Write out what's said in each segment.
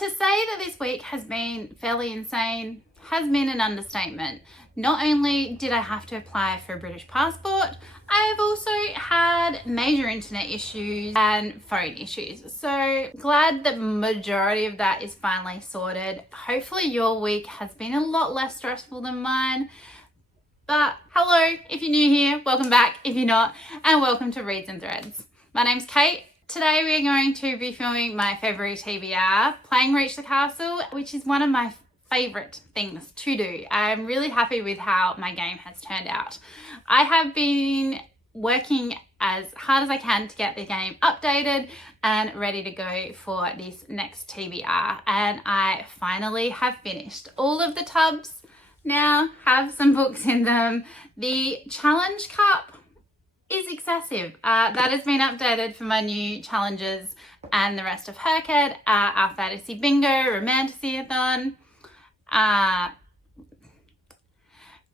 To say that this week has been fairly insane has been an understatement. Not only did I have to apply for a British passport, I have also had major internet issues and phone issues. So glad that majority of that is finally sorted. Hopefully your week has been a lot less stressful than mine. But hello, if you're new here, welcome back if you're not, and welcome to Reads and Threads. My name's Kate. Today we're going to be filming my February TBR, playing Reach the Castle, which is one of my favourite things to do. I'm really happy with how my game has turned out. I have been working as hard as I can to get the game updated and ready to go for this next TBR, and I finally have finished. All of the tubs now have some books in them. The challenge cup is excessive. That has been updated for my new challenges and the rest of HRCYED, our fantasy bingo, romantasy-a-thon,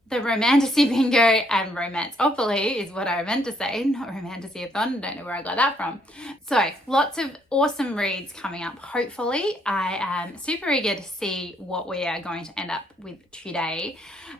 the romantasy bingo and romanceopoly is what I meant to say, not romantasy-a-thon. Don't know where I got that from. So lots of awesome reads coming up. Hopefully, I am super eager to see what we are going to end up with today.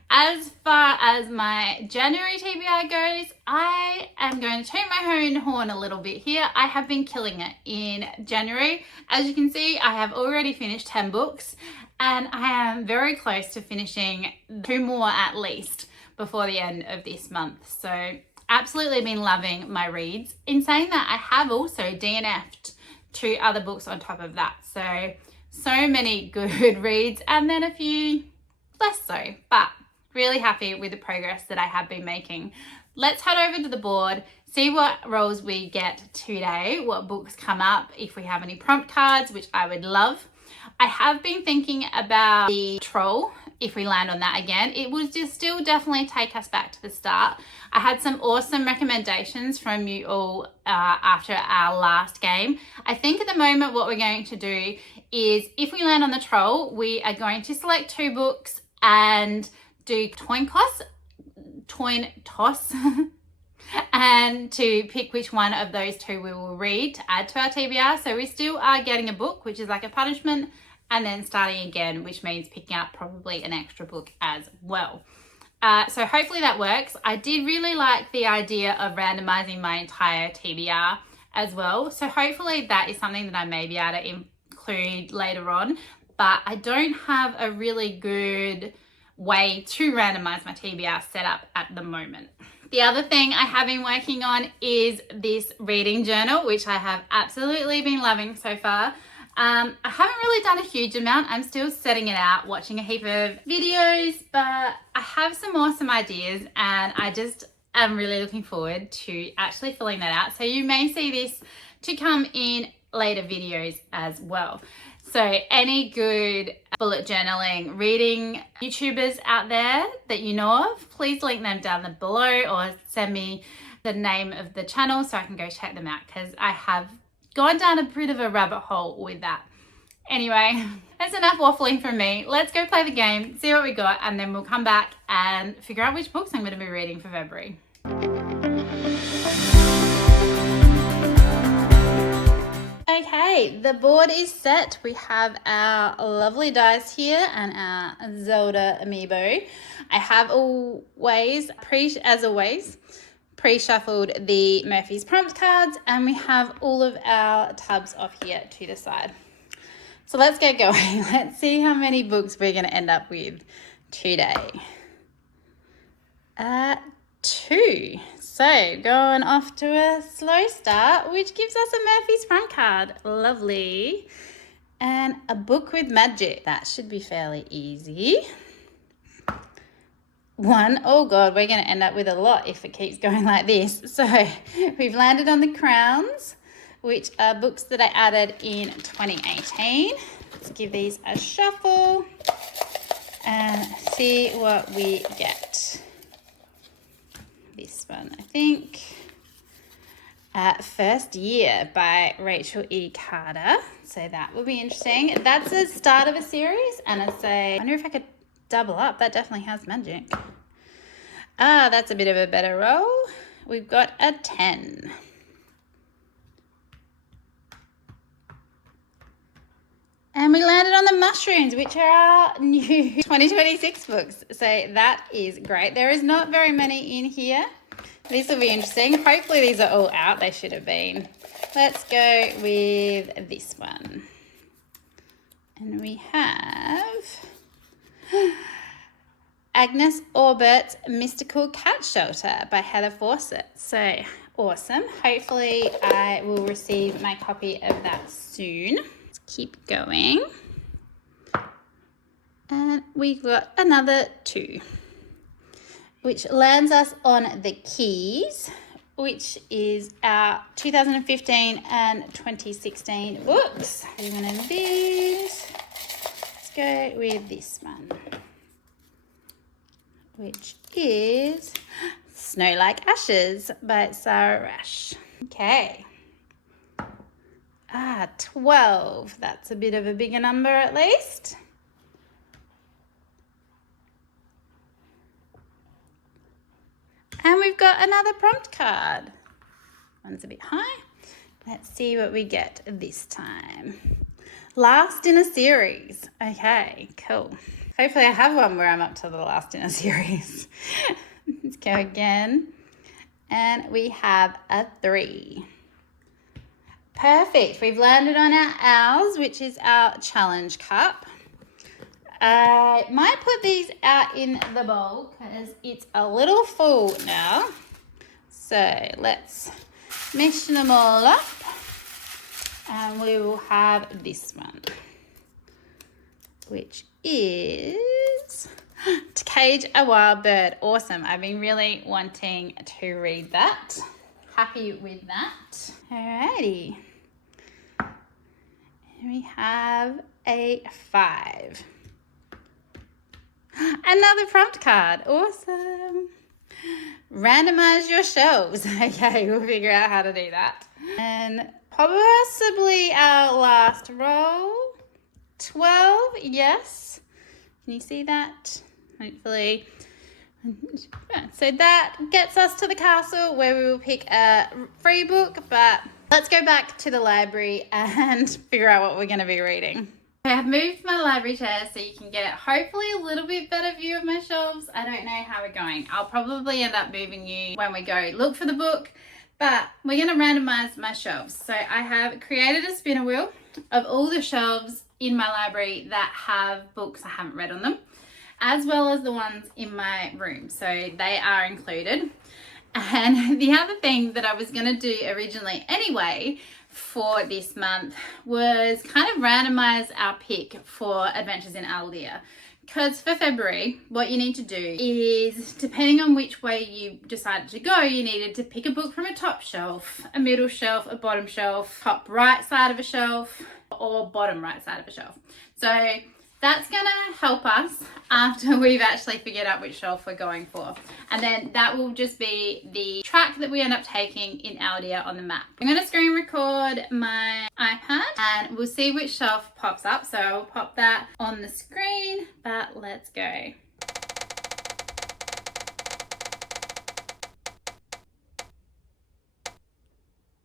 As far as my January TBR goes, I am going to toot my own horn a little bit here. I have been killing it in January. As you can see, I have already finished 10 books. And I am very close to finishing 2 more at least before the end of this month. So absolutely been loving my reads. In saying that, I have also DNF'd 2 other books on top of that. So many good reads and then a few less so, but really happy with the progress that I have been making. Let's head over to the board, see what rolls we get today, what books come up, if we have any prompt cards, which I would love. I have been thinking about the troll, if we land on that again. It would just still definitely take us back to the start. I had some awesome recommendations from you all after our last game. I think at the moment what we're going to do is, if we land on the troll, we are going to select 2 books and do coin toss and to pick which one of those 2 we will read to add to our TBR. So we still are getting a book, which is like a punishment, and then starting again, which means picking up probably an extra book as well. So hopefully that works. I did really like the idea of randomizing my entire TBR as well. So hopefully that is something that I may be able to include later on, but I don't have a really good way to randomize my TBR setup at the moment. The other thing I have been working on is this reading journal, which I have absolutely been loving so far. I haven't really done a huge amount. I'm still setting it out, watching a heap of videos, but I have some awesome ideas and I just am really looking forward to actually filling that out. So you may see this to come in later videos as well. So any good bullet journaling reading YouTubers out there that you know of, please link them down below or send me the name of the channel so I can go check them out, because I have gone down a bit of a rabbit hole with that. Anyway, that's enough waffling from me. Let's go play the game, see what we got, and then we'll come back and figure out which books I'm going to be reading for February. Okay, the board is set. We have our lovely dice here and our Zelda amiibo. I have as always, pre-shuffled the Murphy's prompt cards, and we have all of our tubs off here to the side. So let's get going. Let's see how many books we're going to end up with today. 2. So going off to a slow start, which gives us a Murphy's front card. Lovely. And a book with magic. That should be fairly easy. 1. Oh God, we're going to end up with a lot if it keeps going like this. So we've landed on the Crowns, which are books that I added in 2018. Let's give these a shuffle and see what we get. This one, I think. First Year by Rachel E. Carter. So that will be interesting. That's the start of a series, and I wonder if I could double up. That definitely has magic. That's a bit of a better roll. We've got a 10. And we landed on the mushrooms, which are our new 2026 books. So that is great. There is not very many in here. This will be interesting. Hopefully these are all out. They should have been. Let's go with this one. And we have Agnes Orbert's Mystical Cat Shelter by Heather Fawcett. So awesome. Hopefully I will receive my copy of that soon. Let's keep going. And we've got another 2, which lands us on The Keys, which is our 2015 and 2016 books. One of these. Let's go with this one, which is Snow Like Ashes by Sarah Rash. Okay. 12. That's a bit of a bigger number at least. And we've got another prompt card. One's a bit high. Let's see what we get this time. Last in a series. Okay, cool. Hopefully I have one where I'm up to the last in a series. Let's go again. And we have a 3. Perfect. We've landed on our owls, which is our challenge cup. I might put these out in the bowl because it's a little full now. So let's mix them all up and we will have this one, which is To Cage a Wild Bird. Awesome. I've been really wanting to read that. Happy with that. Alrighty. And we have a 5. Another prompt card. Awesome. Randomise your shelves. Okay, we'll figure out how to do that. And possibly our last roll. 12, yes. Can you see that? Hopefully. So that gets us to the castle where we will pick a free book, but let's go back to the library and figure out what we're going to be reading. I have moved my library chair so you can get hopefully a little bit better view of my shelves. I don't know how we're going. I'll probably end up moving you when we go look for the book, but we're going to randomize my shelves. So I have created a spinner wheel of all the shelves in my library that have books I haven't read on them, as well as the ones in my room. So they are included. And the other thing that I was going to do originally anyway for this month was kind of randomize our pick for Adventures in Aeldia, because for February what you need to do is, depending on which way you decided to go, you needed to pick a book from a top shelf, a middle shelf, a bottom shelf, top right side of a shelf, or bottom right side of a shelf. So that's going to help us after we've actually figured out which shelf we're going for. And then that will just be the track that we end up taking in Aeldia on the map. I'm going to screen record my iPad and we'll see which shelf pops up. So I'll pop that on the screen, but let's go.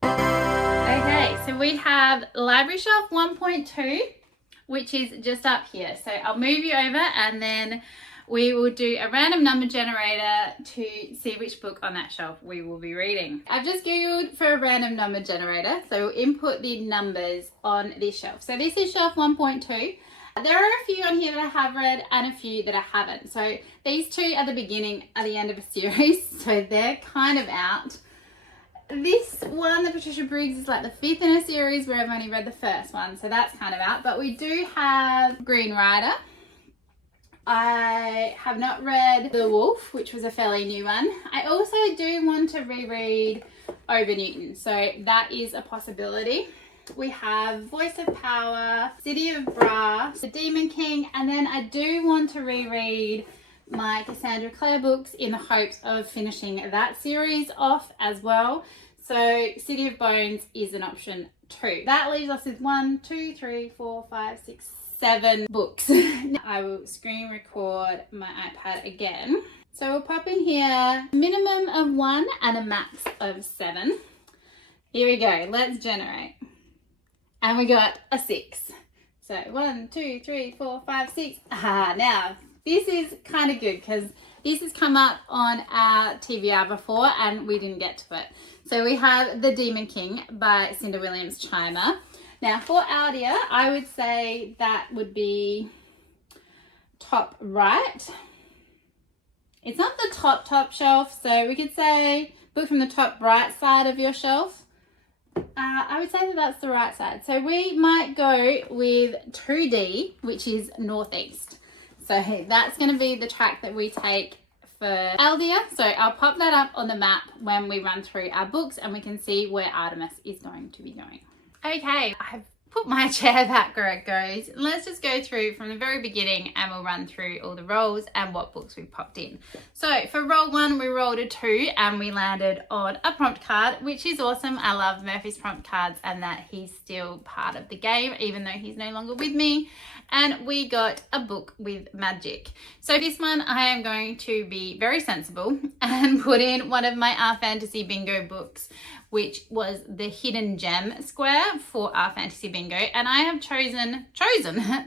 Okay, so we have library shelf 1.2. which is just up here. So I'll move you over and then we will do a random number generator to see which book on that shelf we will be reading. I've just Googled for a random number generator, so we'll input the numbers on this shelf. So this is shelf 1.2. There are a few on here that I have read and a few that I haven't. So these 2 at the beginning are the end of a series, so they're kind of out. This one, the Patricia Briggs, is like the 5th in a series where I've only read the first one, so that's kind of out. But we do have Green Rider. I have not read The Wolf, which was a fairly new one. I also do want to reread Over Newton, so that is a possibility. We have Voice of Power, City of Brass, The Demon King, and then I do want to reread my Cassandra Clare books in the hopes of finishing that series off as well. So City of Bones is an option too. That leaves us with 1, 2, 3, 4, 5, 6, 7 books. I will screen record my iPad again. So we'll pop in here minimum of 1 and a max of 7. Here we go, let's generate. And we got a 6. So 1, 2, 3, 4, 5, 6. Now this is kind of good because this has come up on our TBR before and we didn't get to it. So we have The Demon King by Cinda Williams-Chimer. Now for Aeldia, I would say that would be top right. It's not the top shelf, so we could say book from the top right side of your shelf. I would say that that's the right side. So we might go with 2D, which is northeast. So that's going to be the track that we take for Aeldia. So I'll pop that up on the map when we run through our books and we can see where Artemis is going to be going. Okay, I've put my chair back where it goes. Let's just go through from the very beginning and we'll run through all the rolls and what books we've popped in. So for roll 1, we rolled a 2 and we landed on a prompt card, which is awesome. I love Murphy's prompt cards and that he's still part of the game, even though he's no longer with me. And we got a book with magic. So this one I am going to be very sensible and put in one of my Our Fantasy Bingo books, which was the Hidden Gem Square for Our Fantasy Bingo. And I have chosen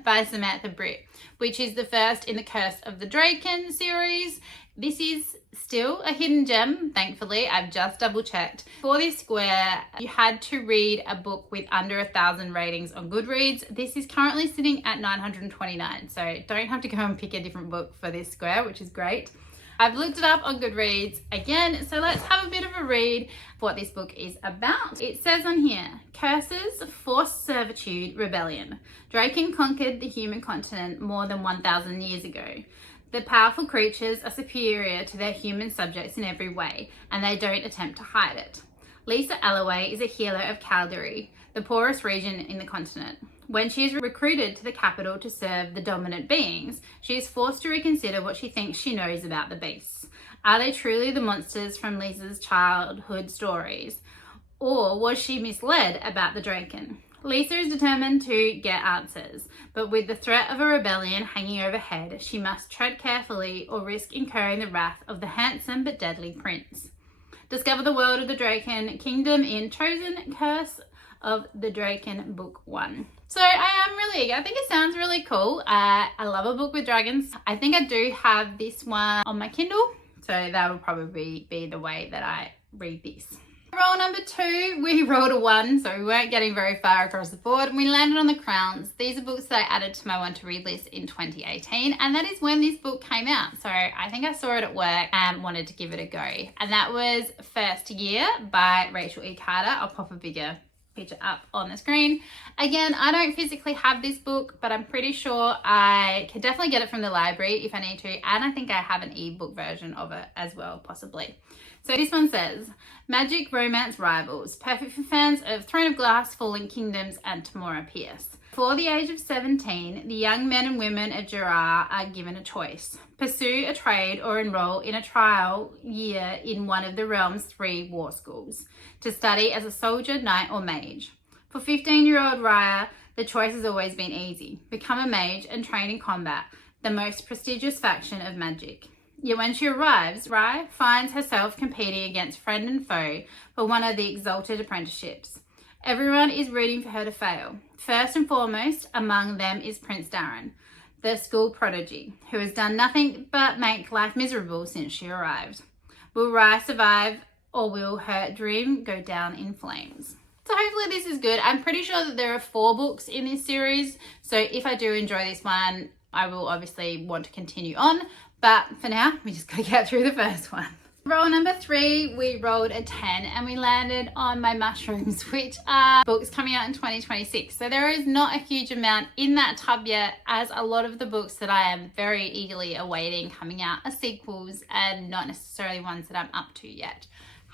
by Samantha Britt, which is the first in the Curse of the Draken series. This is still a hidden gem, thankfully. I've just double checked. For this square, you had to read a book with under 1,000 ratings on Goodreads. This is currently sitting at 929, so don't have to go and pick a different book for this square, which is great. I've looked it up on Goodreads again, so let's have a bit of a read what this book is about. It says on here, Curses, Forced Servitude, Rebellion. Draken conquered the human continent more than 1,000 years ago. The powerful creatures are superior to their human subjects in every way, and they don't attempt to hide it. Lisa Alloway is a healer of Calgary, the poorest region in the continent. When she is recruited to the capital to serve the dominant beings, she is forced to reconsider what she thinks she knows about the beasts. Are they truly the monsters from Lisa's childhood stories? Or was she misled about the Draken? Lisa is determined to get answers, but with the threat of a rebellion hanging overhead, she must tread carefully or risk incurring the wrath of the handsome but deadly prince. Discover the world of the Draken Kingdom in Chosen Curse of the Draken Book 1. So I am really eager. I think it sounds really cool. I love a book with dragons. I think I do have this one on my Kindle, so that will probably be the way that I read this. Roll number 2, we rolled a 1, so we weren't getting very far across the board, and we landed on The Crowns. These are books that I added to my Want to Read list in 2018, and that is when this book came out. So I think I saw it at work and wanted to give it a go. And that was First Year by Rachel E. Carter. I'll pop a bigger picture up on the screen. Again, I don't physically have this book, but I'm pretty sure I can definitely get it from the library if I need to, and I think I have an ebook version of it as well, possibly. So this one says, Magic Romance Rivals, perfect for fans of Throne of Glass, Fallen Kingdoms, and Tamora Pierce. Before the age of 17, the young men and women of Jura are given a choice. Pursue a trade or enroll in a trial year in one of the realm's 3 war schools to study as a soldier, knight, or mage. For 15-year-old Raya, the choice has always been easy. Become a mage and train in combat, the most prestigious faction of magic. Yet when she arrives, Raya finds herself competing against friend and foe for one of the exalted apprenticeships. Everyone is rooting for her to fail. First and foremost among them is Prince Darren, the school prodigy, who has done nothing but make life miserable since she arrived. Will Raya survive, or will her dream go down in flames? So hopefully this is good. I'm pretty sure that there are 4 books in this series, so if I do enjoy this one, I will obviously want to continue on. But for now, we just gotta get through the first one. Roll number 3, we rolled a 10 and we landed on My Mushrooms, which are books coming out in 2026. So there is not a huge amount in that tub yet, as a lot of the books that I am very eagerly awaiting coming out are sequels and not necessarily ones that I'm up to yet.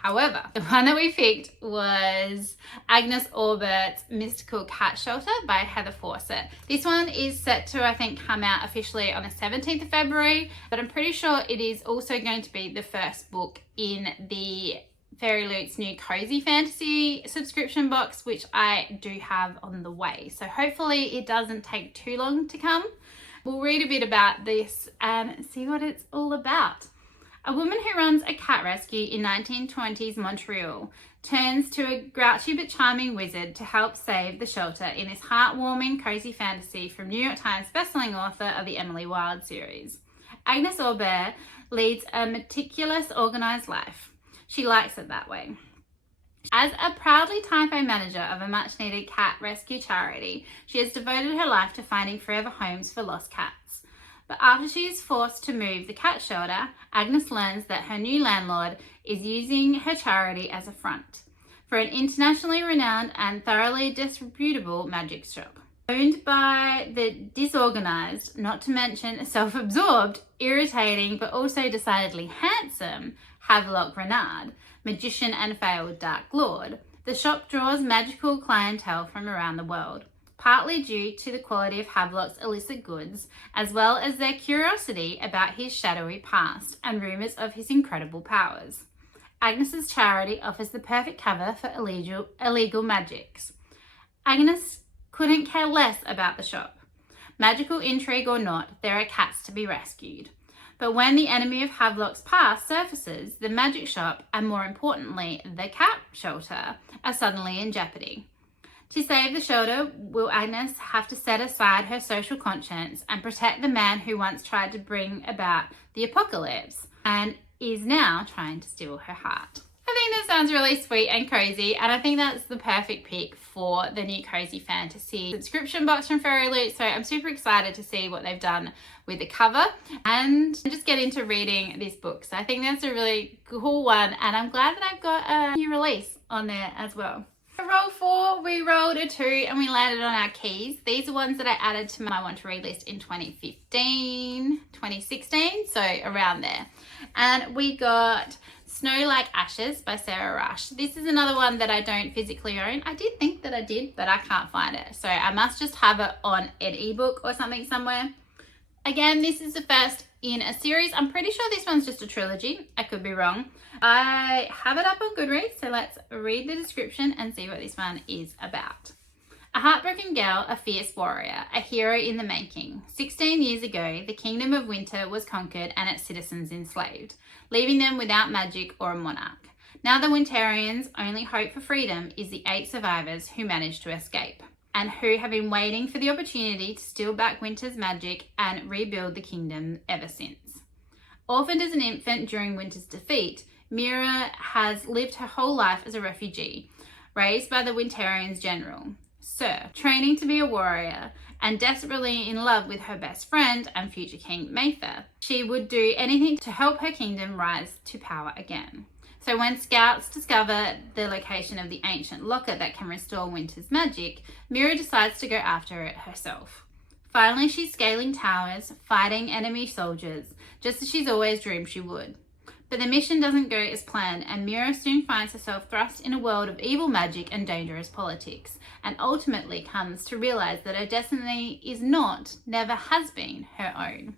However, the one that we picked was Agnes Orbert's Mystical Cat Shelter by Heather Fawcett. This one is set to, I think, come out officially on the 17th of February, but I'm pretty sure it is also going to be the first book in the Fairy Loot's new Cozy Fantasy subscription box, which I do have on the way. So hopefully it doesn't take too long to come. We'll read a bit about this and see what it's all about. A woman who runs a cat rescue in 1920s Montreal turns to a grouchy but charming wizard to help save the shelter in this heartwarming, cozy fantasy from New York Times bestselling author of the Emily Wilde series. Agnes Aubert leads a meticulous, organised life. She likes it that way. As a proudly typo manager of a much-needed cat rescue charity, she has devoted her life to finding forever homes for lost cats. But after she is forced to move the cat shelter, Agnes learns that her new landlord is using her charity as a front for an internationally renowned and thoroughly disreputable magic shop. Owned by the disorganized, not to mention self-absorbed, irritating, but also decidedly handsome Havelock Renard, magician and failed Dark Lord, the shop draws magical clientele from around the world, partly due to the quality of Havelock's illicit goods, as well as their curiosity about his shadowy past and rumours of his incredible powers. Agnes's charity offers the perfect cover for illegal magics. Agnes couldn't care less about the shop. Magical intrigue or not, there are cats to be rescued. But when the enemy of Havelock's past surfaces, the magic shop, and more importantly, the cat shelter, are suddenly in jeopardy. To save the shelter, will Agnes have to set aside her social conscience and protect the man who once tried to bring about the apocalypse and is now trying to steal her heart? I think this sounds really sweet and cozy, and I think that's the perfect pick for the new cozy fantasy subscription box from Fairy Loot. So I'm super excited to see what they've done with the cover and just get into reading this book. So I think that's a really cool one, and I'm glad that I've got a new release on there as well. For roll 4, we rolled a 2 and we landed on our keys. These are ones that I added to my want to read list in 2015, 2016, so around there. And we got Snow Like Ashes by Sarah Rush. This is another one that I don't physically own. I did think that I did, but I can't find it. So I must just have it on an ebook or something somewhere. Again, this is the first in a series. I'm pretty sure this one's just a trilogy. I could be wrong. I have it up on Goodreads, so let's read the description and see what this one is about. A heartbroken girl, a fierce warrior, a hero in the making. 16 years ago, the Kingdom of Winter was conquered and its citizens enslaved, leaving them without magic or a monarch. Now the Winterians' only hope for freedom is the 8 survivors who managed to escape, and who have been waiting for the opportunity to steal back Winter's magic and rebuild the kingdom ever since. Orphaned as an infant during Winter's defeat, Mira has lived her whole life as a refugee, raised by the Winterians' general, Sir, training to be a warrior, and desperately in love with her best friend and future king Mather. She would do anything to help her kingdom rise to power again. So when scouts discover the location of the ancient locket that can restore Winter's magic, Mira decides to go after it herself. Finally, she's scaling towers, fighting enemy soldiers, just as she's always dreamed she would. But the mission doesn't go as planned, and Mira soon finds herself thrust in a world of evil magic and dangerous politics, and ultimately comes to realize that her destiny is not, never has been, her own.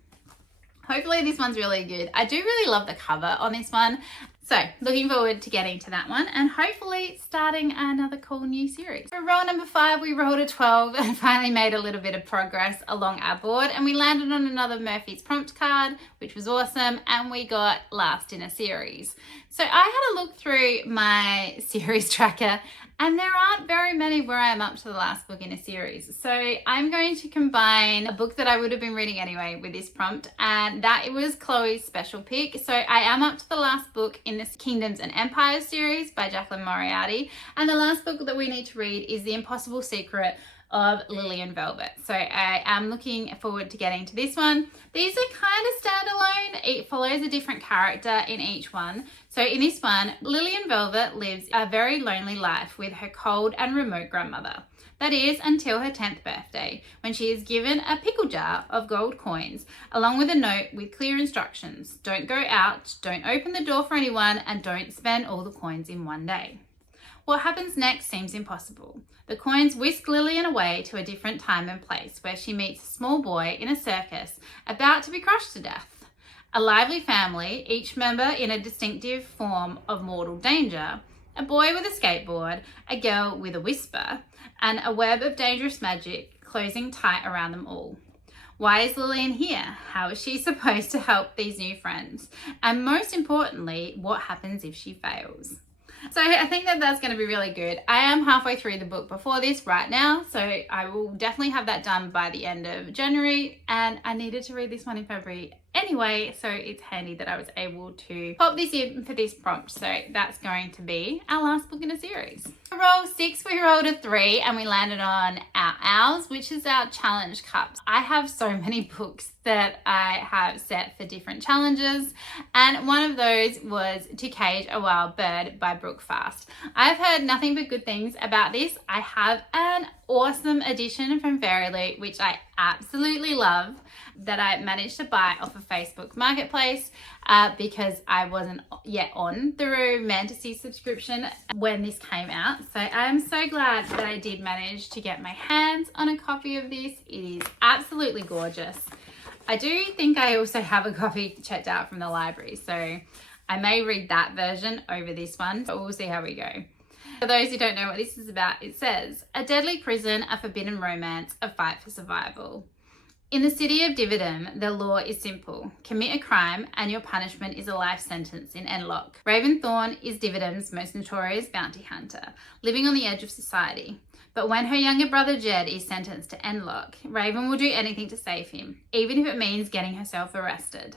Hopefully this one's really good. I do really love the cover on this one. So looking forward to getting to that one and hopefully starting another cool new series. For roll number 5, we rolled a 12 and finally made a little bit of progress along our board, and we landed on another Murphy's prompt card, which was awesome, and we got last in a series. So I had a look through my series tracker, and there aren't very many where I'm up to the last book in a series. So I'm going to combine a book that I would have been reading anyway with this prompt, and that it was Chloe's special pick. So I am up to the last book in this Kingdoms and Empires series by Jacqueline Moriarty, and the last book that we need to read is The Impossible Secret of Lillian Velvet. So I am looking forward to getting to this one. These are kind of standalone. It follows a different character in each one. So in this one, Lillian Velvet lives a very lonely life with her cold and remote grandmother. That is until her 10th birthday, when she is given a pickle jar of gold coins, along with a note with clear instructions. Don't go out, don't open the door for anyone, and don't spend all the coins in one day. What happens next seems impossible. The coins whisk Lillian away to a different time and place, where she meets a small boy in a circus about to be crushed to death. A lively family, each member in a distinctive form of mortal danger, a boy with a skateboard, a girl with a whisper, and a web of dangerous magic closing tight around them all. Why is Lillian here? How is she supposed to help these new friends? And most importantly, what happens if she fails? So I think that that's going to be really good. I am halfway through the book before this right now, so I will definitely have that done by the end of January, and I needed to read this one in February anyway, so it's handy that I was able to pop this in for this prompt. So that's going to be our last book in a series. For roll 6, we rolled a 3 and we landed on our Owls, which is our challenge cups. I have so many books that I have set for different challenges, and one of those was To Cage a Wild Bird by Brooke Fast. I've heard nothing but good things about this. I have an awesome edition from Fairy Loot, which I absolutely love, that I managed to buy off of Facebook Marketplace because I wasn't yet on the Randomise subscription when this came out. So I am so glad that I did manage to get my hands on a copy of this. It is absolutely gorgeous. I do think I also have a copy checked out from the library, so I may read that version over this one, but we'll see how we go. For those who don't know what this is about, it says, a deadly prison, a forbidden romance, a fight for survival. In the city of Dividend, the law is simple. Commit a crime and your punishment is a life sentence in Enlock. Raventhorn is Dividend's most notorious bounty hunter, living on the edge of society. But when her younger brother Jed is sentenced to Enlock, Raven will do anything to save him, even if it means getting herself arrested.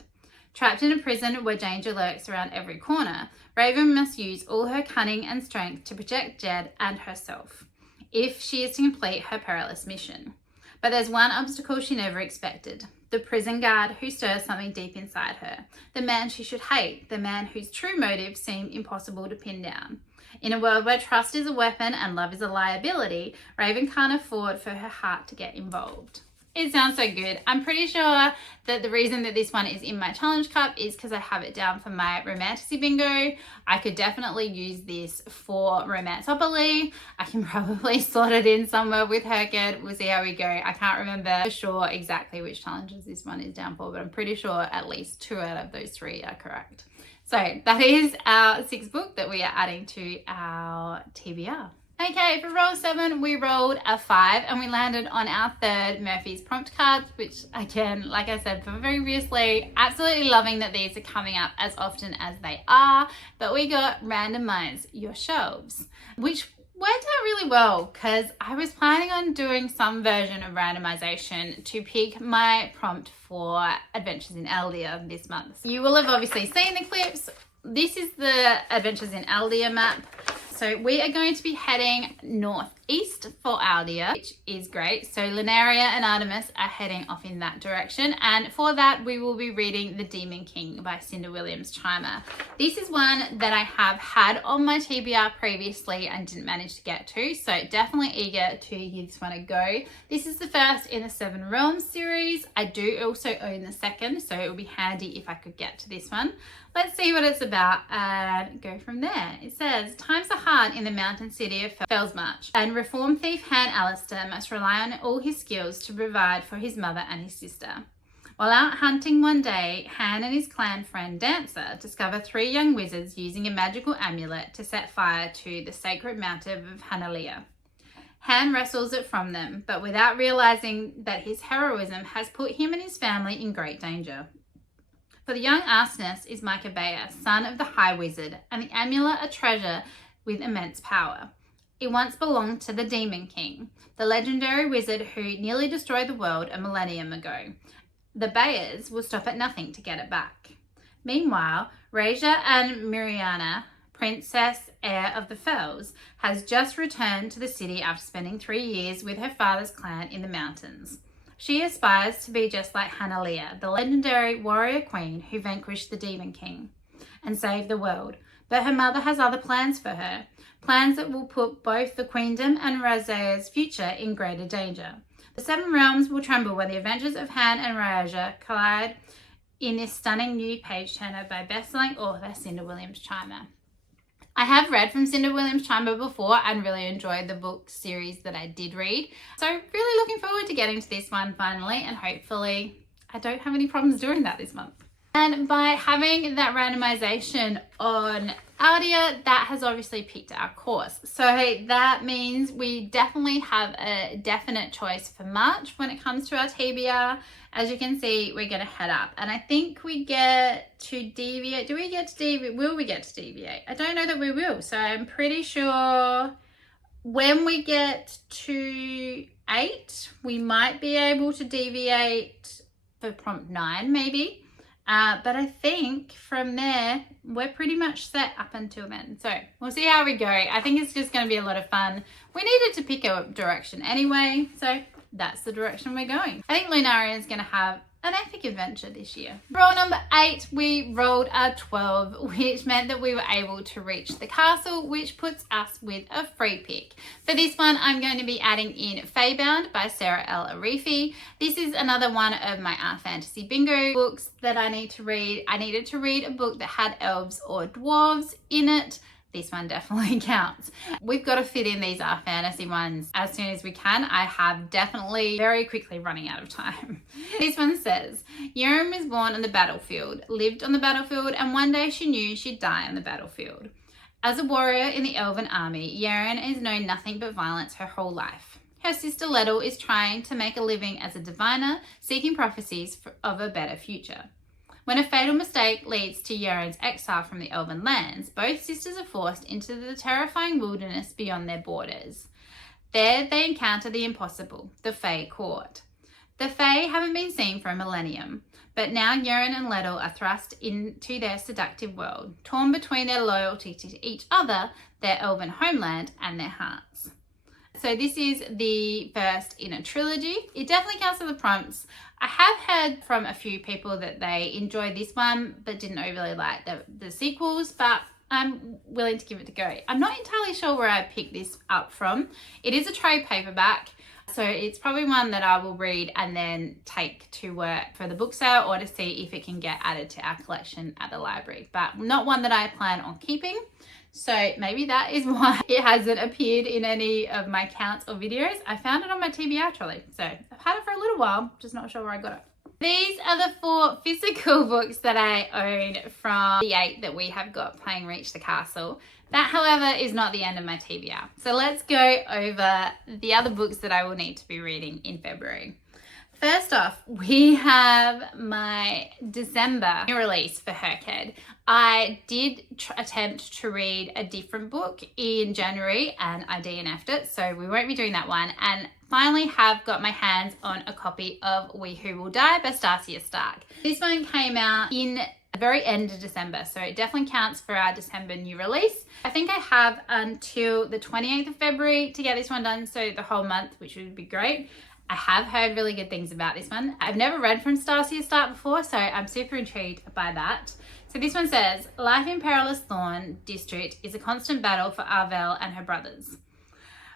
Trapped in a prison where danger lurks around every corner, Raven must use all her cunning and strength to protect Jed and herself, if she is to complete her perilous mission. But there's one obstacle she never expected. The prison guard who stirs something deep inside her. The man she should hate. The man whose true motives seem impossible to pin down. In a world where trust is a weapon and love is a liability, Raven can't afford for her heart to get involved. It sounds so good. I'm pretty sure that the reason that this one is in my challenge cup is because I have it down for my Romantasy bingo. I could definitely use this for Romanceopoly. I can probably slot it in somewhere with Herked. We'll see how we go. I can't remember for sure exactly which challenges this one is down for, but I'm pretty sure at least 2 out of those 3 are correct. So that is our 6th book that we are adding to our TBR. Okay, for roll 7, we rolled a 5 and we landed on our 3rd Murphy's prompt cards, which again, like I said previously, absolutely loving that these are coming up as often as they are. But we got Randomise Your Shelves, which worked out really well because I was planning on doing some version of randomization to pick my prompt for Adventures in Aeldia this month. You will have obviously seen the clips. This is the Adventures in Aeldia map. So we are going to be heading northeast for Aeldia, which is great. So Lunaria and Artemis are heading off in that direction. And for that, we will be reading The Demon King by Cinda Williams-Chimer. This is one that I have had on my TBR previously and didn't manage to get to. So definitely eager to give this one a go. This is the first in the 7 Realms series. I do also own the 2nd, so it would be handy if I could get to this one. Let's see what it's about and go from there. It says, times are hard in the mountain city of Fellsmarch, and reform thief Han Alistair must rely on all his skills to provide for his mother and his sister. While out hunting one day, Han and his clan friend Dancer discover 3 young wizards using a magical amulet to set fire to the sacred mountain of Hanalia. Han wrestles it from them, but without realizing that his heroism has put him and his family in great danger. For the young arsonist is Micaiah, son of the High Wizard, and the amulet a treasure with immense power. It once belonged to the Demon King, the legendary wizard who nearly destroyed the world a millennium ago. The Bayers will stop at nothing to get it back. Meanwhile, Raja and Miriana, princess heir of the Fells, has just returned to the city after spending 3 years with her father's clan in the mountains. She aspires to be just like Hanalia, the legendary warrior queen who vanquished the Demon King and saved the world. But her mother has other plans for her, plans that will put both the queendom and Raja's future in greater danger. The 7 realms will tremble when the adventures of Han and Raja collide in this stunning new page-turner by best-selling author Cinda Williams-Chimer. I have read from Cinda Williams-Chimer before and really enjoyed the book series that I did read. So really looking forward to getting to this one finally, and hopefully I don't have any problems doing that this month. And by having that randomization on Aeldia, that has obviously picked our course. So that means we definitely have a definite choice for March when it comes to our TBR. As you can see, we're going to head up. And I think we get to deviate. Do we get to deviate? Will we get to deviate? I don't know that we will. So I'm pretty sure when we get to 8, we might be able to deviate for prompt 9 maybe. But I think from there, we're pretty much set up until then. So we'll see how we go. I think it's just going to be a lot of fun. We needed to pick a direction anyway, so that's the direction we're going. I think Lunarian is going to have an epic adventure this year. Roll number 8, we rolled a 12, which meant that we were able to reach the castle, which puts us with a free pick. For this one, I'm going to be adding in Feybound by Sarah L. Arifi. This is another one of my Art Fantasy Bingo books that I need to read. I needed to read a book that had elves or dwarves in it. This one definitely counts. We've got to fit in these Art Fantasy ones as soon as we can. I have definitely very quickly running out of time. This one says, Yeren was born on the battlefield, lived on the battlefield, and one day she knew she'd die on the battlefield. As a warrior in the Elven army, Yeren has known nothing but violence her whole life. Her sister Lettel is trying to make a living as a diviner, seeking prophecies of a better future. When a fatal mistake leads to Yeren's exile from the Elven lands, both sisters are forced into the terrifying wilderness beyond their borders. There they encounter the impossible, the Fey court. The Fey haven't been seen for a millennium, but now Yeren and Lettel are thrust into their seductive world, torn between their loyalty to each other, their Elven homeland, and their hearts. So this is the first in a trilogy. It definitely counts as the prompts. I have heard from a few people that they enjoyed this one but didn't overly like the sequels, but I'm willing to give it a go. I'm not entirely sure where I picked this up from. It is a trade paperback, so it's probably one that I will read and then take to work for the book sale or to see if it can get added to our collection at the library, but not one that I plan on keeping. So maybe that is why it hasn't appeared in any of my counts or videos. I found it on my TBR trolley. So I've had it for a little while, just not sure where I got it. These are the 4 physical books that I own from the 8 that we have got playing Reach the Castle. That, however, is not the end of my TBR. So let's go over the other books that I will need to be reading in February. First off, we have my December new release for HRCYED. I did attempt to read a different book in January and I DNF'd it, so we won't be doing that one. And finally have got my hands on a copy of We Who Will Die by Stacia Stark. This one came out in the very end of December, so it definitely counts for our December new release. I think I have until the 28th of February to get this one done, so the whole month, which would be great. I have heard really good things about this one. I've never read from Stacia Stark before, so I'm super intrigued by that. So this one says, life in Perilous Thorn District is a constant battle for Arvel and her brothers.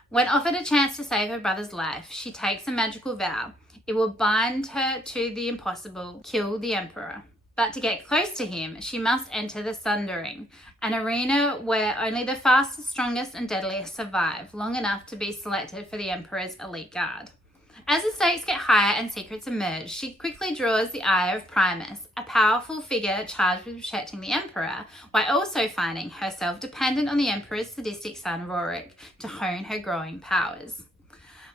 When offered a chance to save her brother's life, she takes a magical vow. It will bind her to the impossible, kill the Emperor. But to get close to him, she must enter the Sundering, an arena where only the fastest, strongest, and deadliest survive, long enough to be selected for the Emperor's elite guard. As the stakes get higher and secrets emerge, she quickly draws the ire of Primus, a powerful figure charged with protecting the Emperor, while also finding herself dependent on the Emperor's sadistic son Rorik to hone her growing powers.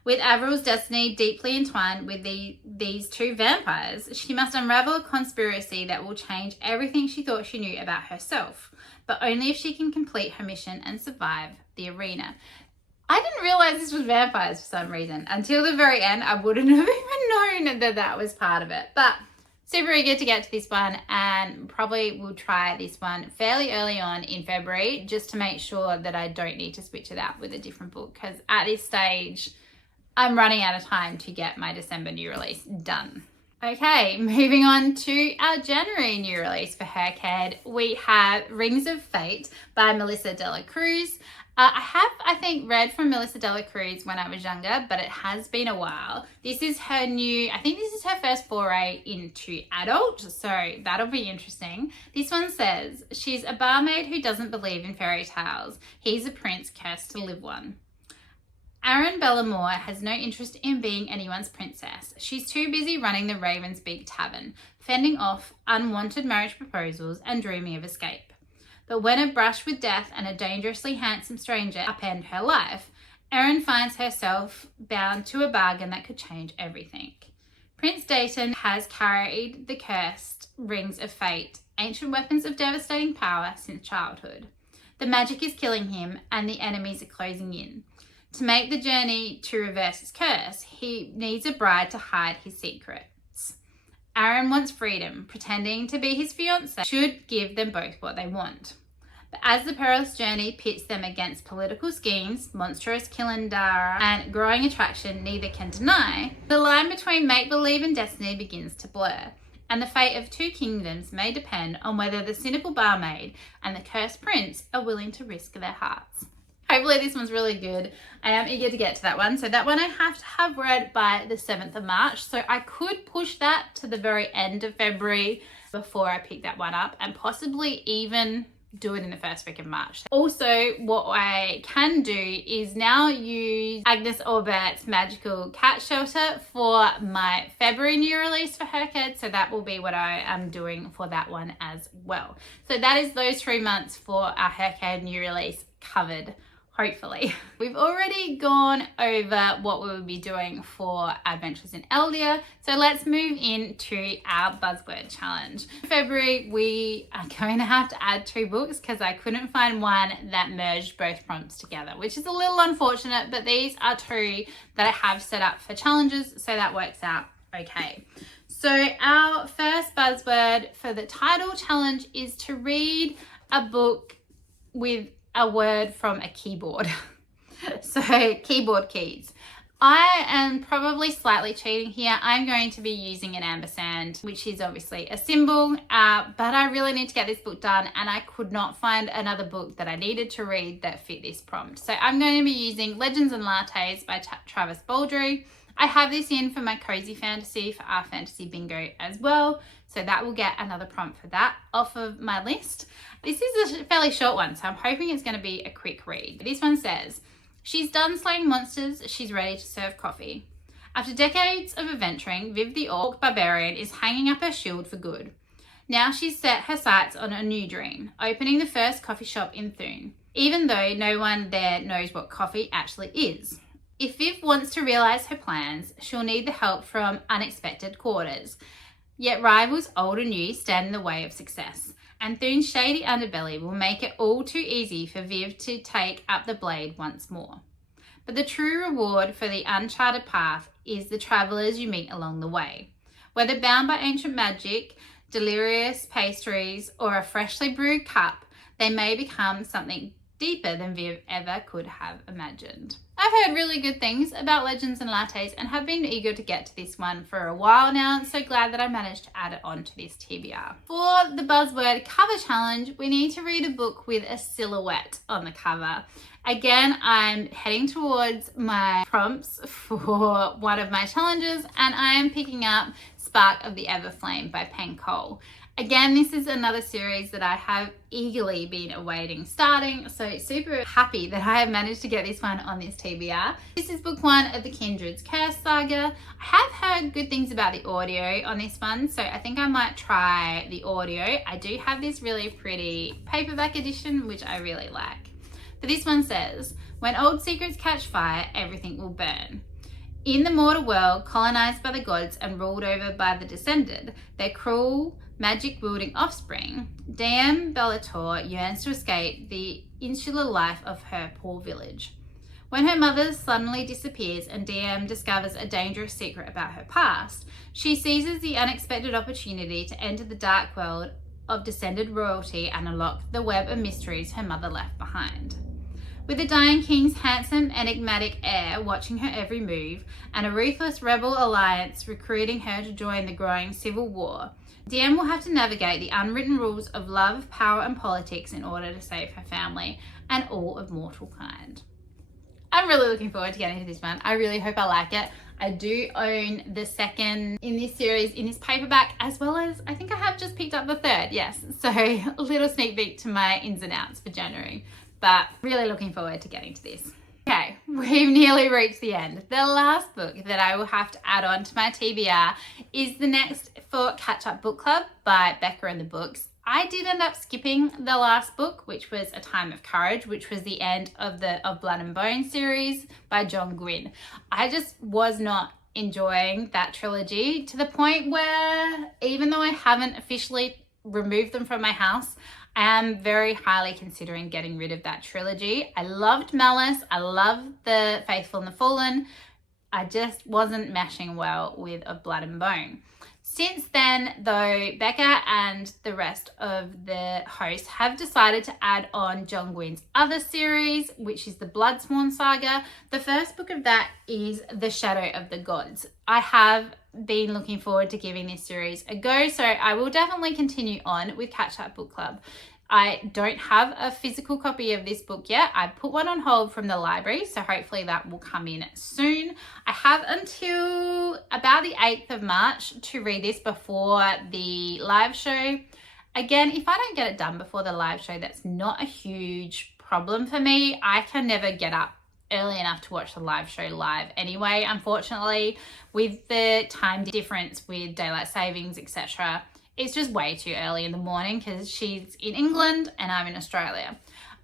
With Averil's destiny deeply entwined with these 2 vampires, she must unravel a conspiracy that will change everything she thought she knew about herself, but only if she can complete her mission and survive the arena. I didn't realize this was vampires for some reason. Until the very end, I wouldn't have even known that that was part of it. But super eager to get to this one, and probably will try this one fairly early on in February just to make sure that I don't need to switch it out with a different book, because at this stage, I'm running out of time to get my December new release done. Okay, moving on to our January new release for HRCYED, we have Rings of Fate by Melissa Dela Cruz. I have, I think, read from Melissa Dela Cruz when I was younger, but it has been a while. This is her new, I think this is her first foray into adult, so that'll be interesting. This one says, she's a barmaid who doesn't believe in fairy tales. He's a prince cursed to live one. Aaron Bellamore has no interest in being anyone's princess. She's too busy running the Raven's Beak Tavern, fending off unwanted marriage proposals and dreaming of escape. But when a brush with death and a dangerously handsome stranger upend her life, Erin finds herself bound to a bargain that could change everything. Prince Dayton has carried the cursed rings of fate, ancient weapons of devastating power, since childhood. The magic is killing him and the enemies are closing in. To make the journey to reverse his curse, he needs a bride to hide his secrets. Aaron wants freedom. Pretending to be his fiancée should give them both what they want. But as the perilous journey pits them against political schemes, monstrous Kilindara, and growing attraction neither can deny, the line between make-believe and destiny begins to blur, and the fate of two kingdoms may depend on whether the cynical barmaid and the cursed prince are willing to risk their hearts. Hopefully this one's really good. I am eager to get to that one. So that one I have to have read by the 7th of March. So I could push that to the very end of February before I pick that one up, and possibly even do it in the first week of March. Also, what I can do is now use Agnes Orbert's Magical Cat Shelter for my February new release for HRCYED. So that will be what I am doing for that one as well. So that is those 3 months for our HRCYED new release covered. Hopefully. We've already gone over what we will be doing for Adventures in Aeldia, so let's move into our Buzzword Challenge. In February, we are going to have to add 2 books because I couldn't find one that merged both prompts together, which is a little unfortunate, but these are 2 that I have set up for challenges, so that works out okay. So our first buzzword for the title challenge is to read a book with a word from a keyboard. So keyboard keys. I am probably slightly cheating here. I'm going to be using an ampersand, which is obviously a symbol, but I really need to get this book done and I could not find another book that I needed to read that fit this prompt. So I'm going to be using Legends and Lattes by Travis Baldry. I have this in for my cozy fantasy for our fantasy bingo as well. So that will get another prompt for that off of my list. This is a fairly short one, so I'm hoping it's going to be a quick read. This one says, she's done slaying monsters, she's ready to serve coffee. After decades of adventuring, Viv the Orc Barbarian is hanging up her shield for good. Now she's set her sights on a new dream, opening the first coffee shop in Thune, even though no one there knows what coffee actually is. If Viv wants to realise her plans, she'll need the help from unexpected quarters. Yet rivals old and new stand in the way of success, and Thune's shady underbelly will make it all too easy for Viv to take up the blade once more. But the true reward for the uncharted path is the travellers you meet along the way. Whether bound by ancient magic, delirious pastries, or a freshly brewed cup, they may become something deeper than Viv ever could have imagined. I've heard really good things about Legends and Lattes and have been eager to get to this one for a while now, and so glad that I managed to add it onto this TBR. For the Buzzword Cover Challenge, we need to read a book with a silhouette on the cover. Again, I'm heading towards my prompts for one of my challenges, and I am picking up Spark of the Everflame by Pen Cole. Again, this is another series that I have eagerly been awaiting starting, so super happy that I have managed to get this one on this TBR. This is book 1 of the Kindred's Curse saga. I have heard good things about the audio on this one, so I think I might try the audio. I do have this really pretty paperback edition, which I really like. But this one says, when old secrets catch fire, everything will burn. In the mortal world, colonized by the gods and ruled over by the descended, their cruel, magic-wielding offspring, Dame Bellator yearns to escape the insular life of her poor village. When her mother suddenly disappears and Dame discovers a dangerous secret about her past, she seizes the unexpected opportunity to enter the dark world of descended royalty and unlock the web of mysteries her mother left behind. With the dying king's handsome, enigmatic heir watching her every move, and a ruthless rebel alliance recruiting her to join the growing civil war, Deanne will have to navigate the unwritten rules of love, power, and politics in order to save her family and all of mortal kind. I'm really looking forward to getting to this one. I really hope I like it. I do own the second in this series in this paperback, as well as I think I have just picked up the third, yes. So a little sneak peek to my ins and outs for January, but really looking forward to getting to this. Okay, we've nearly reached the end. The last book that I will have to add on to my TBR is the next for Catch Up Book Club by Becca and the Books. I did end up skipping the last book, which was A Time of Courage, which was the end of the Blood and Bone series by John Gwynne. I just was not enjoying that trilogy to the point where, even though I haven't officially removed them from my house, I am very highly considering getting rid of that trilogy. I loved Malice. I loved The Faithful and the Fallen. I just wasn't meshing well with Of Blood and Bone. Since then, though, Becca and the rest of the hosts have decided to add on John Gwynne's other series, which is the Bloodsworn Saga. The first book of that is The Shadow of the Gods. I have been looking forward to giving this series a go, so I will definitely continue on with Catch Up Book Club. I don't have a physical copy of this book yet. I put one on hold from the library, so hopefully that will come in soon. I have until about the 8th of March to read this before the live show. Again, if I don't get it done before the live show, that's not a huge problem for me. I can never get up early enough to watch the live show live anyway, unfortunately, with the time difference with daylight savings, etc. It's just way too early in the morning because she's in England and I'm in Australia.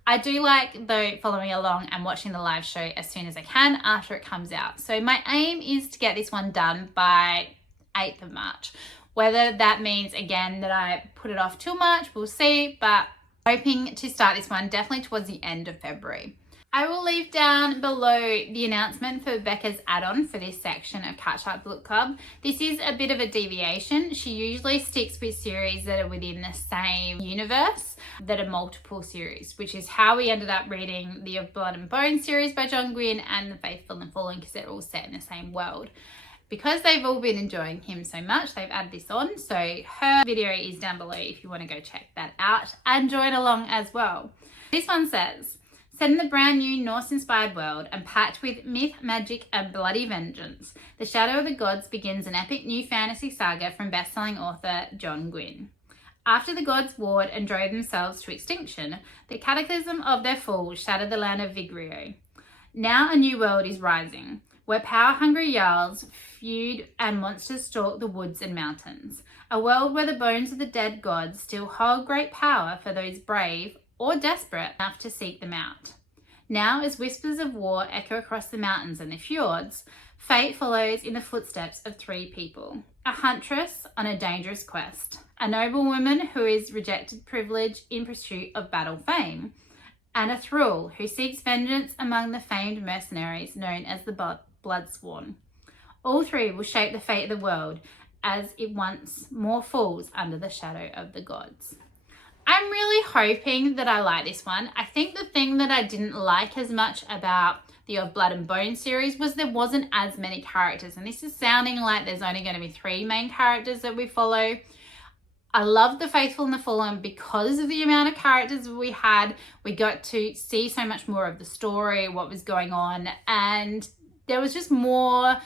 I do like, though, following along and watching the live show as soon as I can after it comes out. So my aim is to get this one done by 8th of March. Whether that means, again, that I put it off till March, we'll see, but hoping to start this one definitely towards the end of February. I will leave down below the announcement for Becca's add-on for this section of Catch Up Book Club. This is a bit of a deviation. She usually sticks with series that are within the same universe, that are multiple series, which is how we ended up reading the Of Blood and Bone series by John Gwynne and The Faithful and the Fallen, because they're all set in the same world. Because they've all been enjoying him so much, they've added this on. So her video is down below if you want to go check that out and join along as well. This one says, set in the brand new Norse-inspired world and packed with myth, magic, and bloody vengeance, The Shadow of the Gods begins an epic new fantasy saga from best-selling author John Gwynne. After the gods warred and drove themselves to extinction, the cataclysm of their fall shattered the land of Vigrio. Now a new world is rising, where power-hungry jarls feud and monsters stalk the woods and mountains. A world where the bones of the dead gods still hold great power for those brave or desperate enough to seek them out. Now, as whispers of war echo across the mountains and the fjords, fate follows in the footsteps of three people. A huntress on a dangerous quest, a noblewoman who is rejected privilege in pursuit of battle fame, and a thrall who seeks vengeance among the famed mercenaries known as the Bloodsworn. All three will shape the fate of the world as it once more falls under the shadow of the gods. I'm really hoping that I like this one. I think the thing that I didn't like as much about the Of Blood and Bone series was there wasn't as many characters, and this is sounding like there's only going to be 3 main characters that we follow. I love The Faithful and the Fallen because of the amount of characters we had. We got to see so much more of the story, what was going on, and there was just more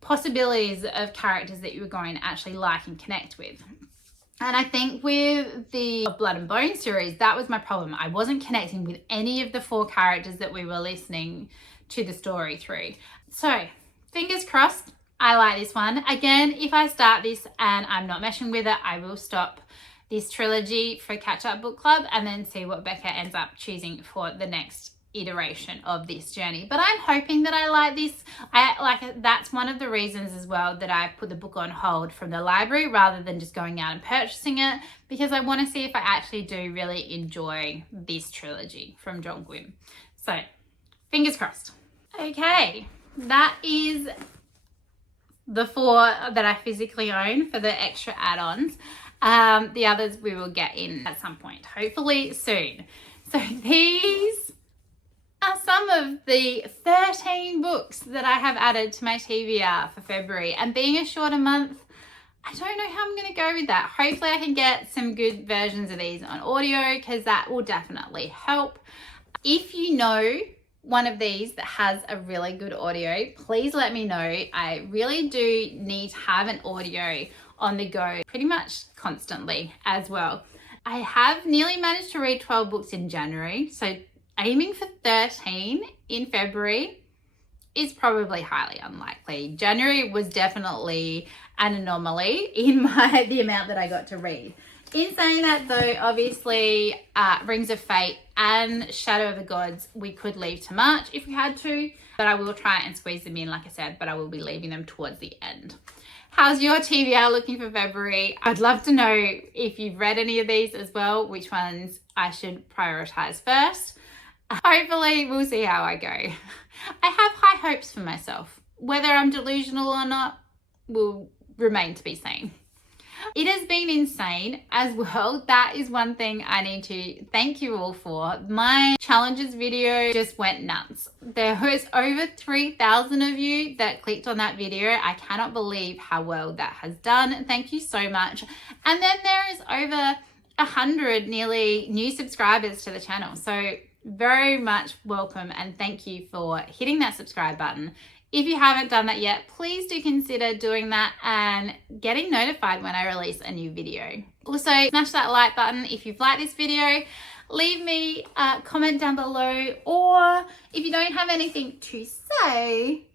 possibilities of characters that you were going to actually like and connect with. And I think with the Blood and Bone series, that was my problem. I wasn't connecting with any of the 4 characters that we were listening to the story through. So, fingers crossed, I like this one. Again, if I start this and I'm not meshing with it, I will stop this trilogy for Catch Up Book Club and then see what Becca ends up choosing for the next iteration of this journey. But I'm hoping that I like this. I like it. That's one of the reasons as well that I put the book on hold from the library rather than just going out and purchasing it, because I want to see if I actually do really enjoy this trilogy from John Gwynne. So fingers crossed. Okay, that is the 4 that I physically own for the extra add-ons. The others we will get in at some point, hopefully soon. So these are some of the 13 books that I have added to my TBR for February, and being a shorter month, I don't know how I'm going to go with that. Hopefully I can get some good versions of these on audio, because that will definitely help. If you know one of these that has a really good audio, please let me know. I really do need to have an audio on the go pretty much constantly as well. I have nearly managed to read 12 books in January, so aiming for 13 in February. is probably highly unlikely. January was definitely an anomaly in the amount that I got to read. In saying that though, obviously Rings of Fate and Shadow of the Gods we could leave to March if we had to, but I will try and squeeze them in, like I said, but I will be leaving them towards the end. How's your TBR looking for February? I'd love to know if you've read any of these as well, which ones I should prioritize first. Hopefully we'll see how I go. I have high hopes for myself. Whether I'm delusional or not will remain to be seen. It has been insane as well. That is one thing I need to thank you all for. My challenges video just went nuts. There was over 3,000 of you that clicked on that video. I cannot believe how well that has done. Thank you so much. And then there is over 100 nearly new subscribers to the channel. So very much welcome and thank you for hitting that subscribe button. If you haven't done that yet, please do consider doing that and getting notified when I release a new video. Also, smash that like button if you've liked this video. Leave me a comment down below, or if you don't have anything to say,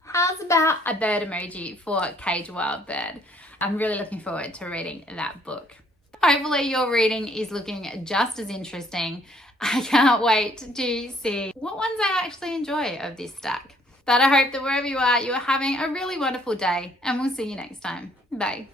how's about a bird emoji for Cage Wild Bird? I'm really looking forward to reading that book. Hopefully your reading is looking just as interesting. I can't wait to see what ones I actually enjoy of this stack. But I hope that wherever you are having a really wonderful day, and we'll see you next time. Bye.